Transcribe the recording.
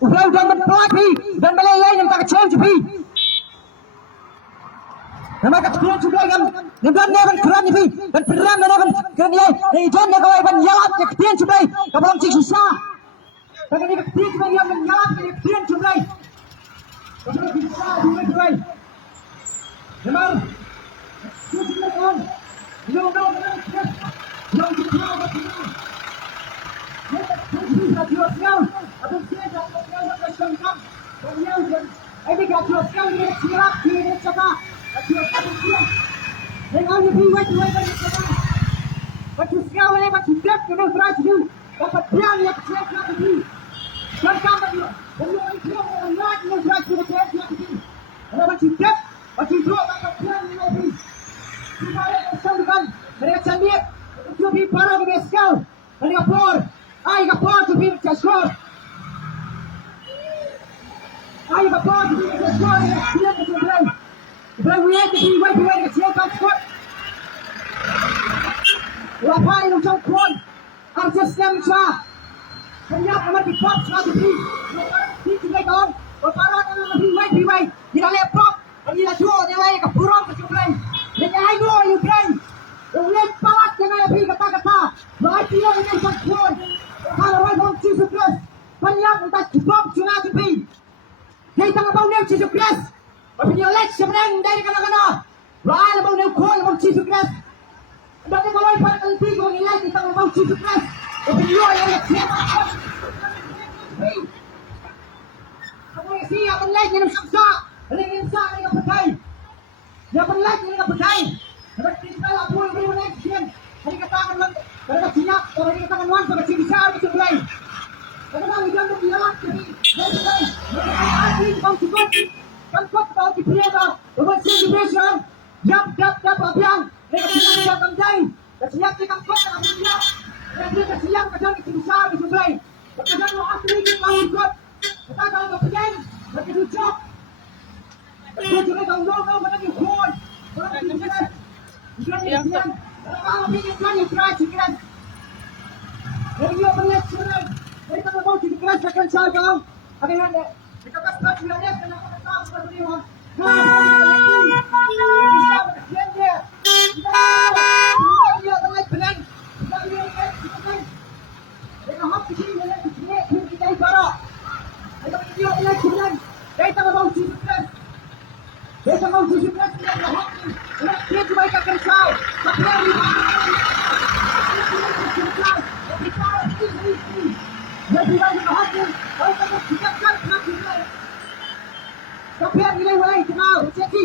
Udah dan pelati dan melayang yang tak kecil jepi. Nama kecil juga yang neban keran jepi dan peran neban keran dia. Ijan negara yang nyalap kecil juga. Kapan sih susah? Dan ini kecil juga yang nyalap kecil juga. Kapan susah juga. Memang kecil juga kan. No. Yang kecil juga. Ai kapal tu bin kashor. Ai kapal tu bin kashor. Dia tu berai. Berai we have to be right away to take up spot. Rapai lu trong kon. Arsa stem cha. Kanyap amat di pop cha tu bin. Di tu on. Paparat lu bi right. Dia le pop. Dia show dia wai ka purong ka berai. Dia ai go you berai. Dia parat jangan bi kata. Right dia ni sang kon. Kalau orang Jesus Christ, banyak entah kibab cuma tipi. Kita tengah bau neu Jesus Christ. Tapi dia lek sebenarnya dari kana-kana. Rai bau neu kol bau Jesus Christ. Dan kalau orang pada kanti kau nilai kita bau Jesus Christ. Tapi dia yang siapa? Kamu siapa penlek yang saksa? Ringin sa ni kapakai. Dia penlek ni kapakai. Tapi kita lah boleh berlek sian. Hari katakan lang. Kalau siap, kalau kita akan lawan pada sini besar itu mulai. Kalau kita nak dialog jadi, jadi bang cukup, kan kau tahu di Priada, bukan celebration, jam abiang, mereka siap kamjai, siap kita kau tak siap, mereka siap kadang itu besar itu mulai. Kadang lo asli kita ikut, kita kalau berjalan, mereka ucap, kita juga tahu lo mana di hall, mana di jalan, jalan. Kalau ingin kan ikrar sikit. Jadi apa ni sebenarnya? Kita tak mahu ikrar sekan saja. Ada yang kita tak setuju dengan dia kenapa kita tak setuju dengan dia. Dia adalah pelan. Kita hak sini kita ibarat. Dia adalah pelan. Kita tak mahu ikrar. Kita mahu ikrar dengan hak. Dia cuma ikat kersau. Tapi Sampai nilai walai kenal, jadi